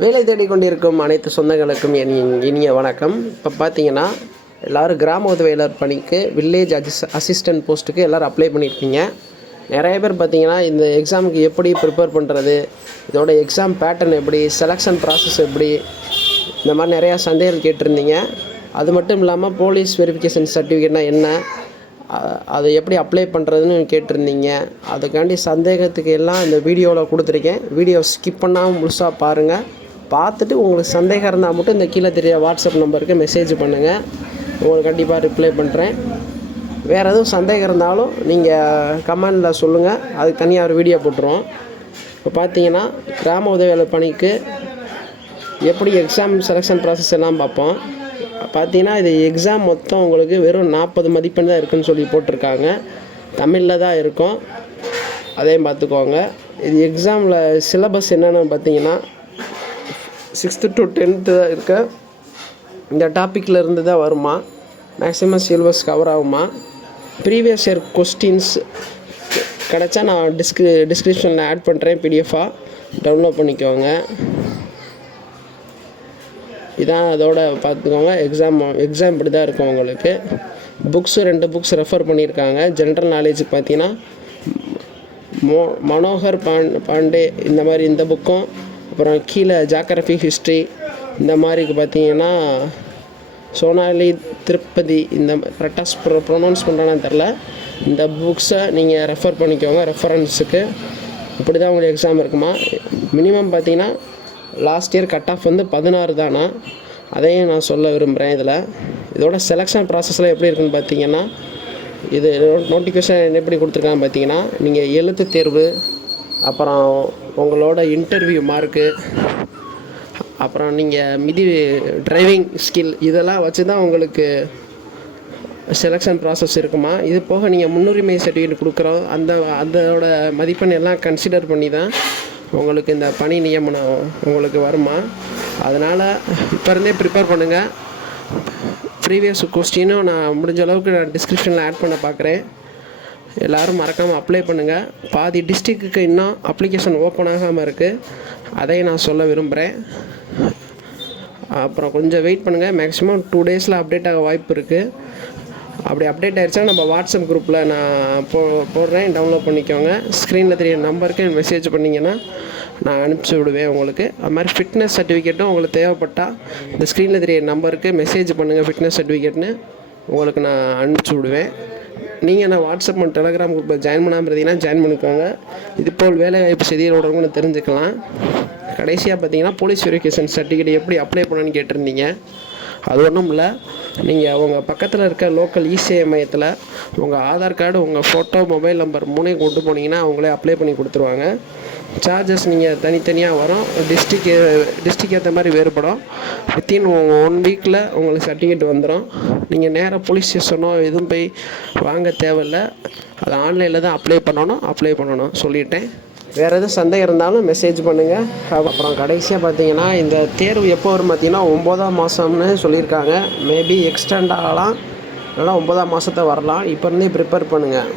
வேலை தேடிக்கொண்டிருக்கும் அனைத்து சொந்தங்களுக்கும் இனிய வணக்கம். இப்போ பார்த்தீங்கன்னா எல்லோரும் கிராம உதவியாளர் பணிக்கு வில்லேஜ் அசிஸ்டன்ட் போஸ்ட்டுக்கு எல்லோரும் அப்ளை பண்ணியிருக்கீங்க. நிறைய பேர் பார்த்தீங்கன்னா இந்த எக்ஸாமுக்கு எப்படி ப்ரிப்பேர் பண்ணுறது, இதோட எக்ஸாம் பேட்டர்ன் எப்படி, செலெக்ஷன் ப்ராசஸ் எப்படி, இந்த மாதிரி நிறையா சந்தேகங்கள் கேட்டிருந்தீங்க. அது மட்டும் இல்லாமல் போலீஸ் வெரிஃபிகேஷன் சர்டிஃபிகேட்னால் என்ன, அதை எப்படி அப்ளை பண்ணுறதுன்னு கேட்டிருந்தீங்க. அதுக்காண்டி சந்தேகத்துக்கு எல்லாம் இந்த வீடியோவில் கொடுத்துருக்கேன். வீடியோ ஸ்கிப் பண்ணாமல் முழுசாக பாருங்கள். பார்த்துட்டு உங்களுக்கு சந்தேகம் இருந்தால் மட்டும் இந்த கீழே தெரிய வாட்ஸ்அப் நம்பருக்கு மெசேஜ் பண்ணுங்கள். உங்களுக்கு கண்டிப்பாக ரிப்ளை பண்ணுறேன். வேறு எதுவும் சந்தேகம் இருந்தாலும் நீங்கள் கமெண்டில் சொல்லுங்கள், அதுக்கு தனியாக ஒரு வீடியோ போட்டுருவோம். இப்போ பார்த்தீங்கன்னா கிராம உதவியாளர் பணிக்கு எப்படி எக்ஸாம் செலெக்ஷன் ப்ராசஸ் எல்லாம் பார்ப்போம். பார்த்தீங்கன்னா இது எக்ஸாம் மொத்தம் உங்களுக்கு வெறும் 40 மதிப்பெண் தான் இருக்குதுன்னு சொல்லி போட்டிருக்காங்க. தமிழில் தான் இருக்கும், அதையும் பார்த்துக்கோங்க. இது எக்ஸாமில் சிலபஸ் என்னென்னு பார்த்தீங்கன்னா 6th to 10th இருக்க இந்த டாப்பிக்கில் இருந்து தான் வருமா. மேக்ஸிமம் சிலபஸ் கவர் ஆகுமா. ப்ரீவியஸ் இயர் கொஸ்டின்ஸ் கிடச்சா நான் டிஸ்கிரிப்ஷனில் ஆட் பண்ணுறேன், பிடிஎஃபாக டவுன்லோட் பண்ணிக்கோங்க. இதான் அதோட பார்த்துக்கோங்க. எக்ஸாம் இப்படி தான் இருக்கும் உங்களுக்கு. புக்ஸு 2 புக்ஸ் ரெஃபர் பண்ணியிருக்காங்க. ஜென்ரல் நாலேஜுக்கு பார்த்தீங்கன்னா மனோகர் பாண்டே இந்த மாதிரி இந்த புக்கும், அப்புறம் கீழே ஜாகிரஃபி ஹிஸ்ட்ரி இந்த மாதிரிக்கு பார்த்தீங்கன்னா சோனாலி திருப்பதி, இந்த கரெக்டாக ப்ரொனவுன்ஸ் பண்ணுறான்னு தெரில, இந்த புக்ஸை நீங்கள் ரெஃபர் பண்ணிக்கோங்க ரெஃபரன்ஸுக்கு. இப்படி தான் உங்களுக்கு எக்ஸாம் இருக்குமா. மினிமம் பார்த்தீங்கன்னா லாஸ்ட் இயர் கட் ஆஃப் வந்து 16 தானா, அதையும் நான் சொல்ல விரும்புகிறேன். இதோட செலெக்ஷன் ப்ராசஸில் எப்படி இருக்குன்னு பார்த்தீங்கன்னா, இது நோட்டிஃபிகேஷன் எப்படி கொடுத்துருக்காங்க பார்த்தீங்கன்னா, நீங்கள் எழுத்து தேர்வு, அப்புறம் உங்களோட இன்டர்வியூ மார்க்கு, அப்புறம் நீங்கள் டிரைவிங் ஸ்கில், இதெல்லாம் வச்சு தான் உங்களுக்கு செலெக்ஷன் ப்ராசஸ் இருக்குமா. இது போக நீங்கள் முன்னுரிமை சர்டிஃபிகேட் கொடுக்குறோம், அதோட மதிப்பெண் எல்லாம் கன்சிடர் பண்ணி தான் உங்களுக்கு இந்த பணி நியமனம் உங்களுக்கு வருமா. அதனால் இப்போ இருந்தே ப்ரிப்பேர் பண்ணுங்கள். ப்ரீவியஸ் கொஸ்டினும் நான் முடிஞ்ச அளவுக்கு நான் டிஸ்கிரிப்ஷனில் ஆட் பண்ண பார்க்குறேன். எல்லோரும் மறக்காமல் அப்ளை பண்ணுங்கள். பாதி டிஸ்ட்ரிக்ட்டுக்கு இன்னும் அப்ளிகேஷன் ஓப்பன் ஆகாமல் இருக்குது, அதையும் நான் சொல்ல விரும்புகிறேன். அப்புறம் கொஞ்சம் வெயிட் பண்ணுங்கள். மேக்ஸிமம் 2 டேஸில் அப்டேட் ஆக வாய்ப்பு இருக்குது. அப்படி அப்டேட் ஆகிடுச்சுன்னா நம்ம வாட்ஸ்அப் குரூப்பில் நான் போடுறேன், டவுன்லோட் பண்ணிக்கோங்க. ஸ்க்ரீனில் தெரிய நம்பருக்கு மெசேஜ் பண்ணிங்கன்னா நான் அனுப்பிச்சி விடுவேன் உங்களுக்கு. அது மாதிரி ஃபிட்னஸ் சர்டிஃபிகேட்டும் உங்களுக்கு தேவைப்பட்டால் இந்த ஸ்க்ரீனில் தெரிய நம்பருக்கு மெசேஜ் பண்ணுங்கள். ஃபிட்னஸ் சர்டிஃபிகேட்னு உங்களுக்கு நான் அனுப்பிச்சி விடுவேன். நீங்கள் நான் வாட்ஸ்அப் மற்றும் டெலகிராம் குரூப்பில் ஜாயின் பண்ணாமல் இருந்தீங்கன்னா ஜாயின் பண்ணிக்கோங்க. இதுபோல் வேலைவாய்ப்பு செய்திகளோட தெரிஞ்சுக்கலாம். கடைசியாக பார்த்தீங்கன்னா போலீஸ் வெரிஃபிகேஷன் சர்டிஃபிகேட் எப்படி அப்ளை பண்ணணும்னு கேட்டிருந்தீங்க. அது ஒன்றும் இல்லை, நீங்கள் உங்கள் பக்கத்தில் இருக்க லோக்கல் இசேவை மையத்தில் உங்கள் ஆதார் கார்டு, உங்கள் ஃபோட்டோ, மொபைல் நம்பர் 3ஐயும் கொண்டு போனீங்கன்னா அவங்களே அப்ளை பண்ணி கொடுத்துருவாங்க. சார்ஜஸ் நீங்கள் தனித்தனியாக வரும், டிஸ்ட்ரிக் ஏற்ற மாதிரி வேறுபடும். வித்தின் 1 வீக்கில் உங்களுக்கு சர்டிஃபிகேட் வந்துடும். நீங்கள் நேராக போலீஸ் ஸ்டேஷனோ எதுவும் போய் வாங்க தேவையில்லை, அது ஆன்லைனில் தான் அப்ளை பண்ணணும் சொல்லிட்டேன். வேறு எதுவும் சந்தேகம் இருந்தாலும் மெசேஜ் பண்ணுங்கள். அப்புறம் கடைசியாக பார்த்தீங்கன்னா இந்த தேர்வு எப்போ வரும் பார்த்தீங்கன்னா 9ஆம் மாதம்னு சொல்லியிருக்காங்க. மேபி எக்ஸ்டெண்ட் ஆகலாம், இல்லைனா 9ஆம் மாதத்தை வரலாம். இப்போ இருந்தே ப்ரிப்பேர் பண்ணுங்கள்.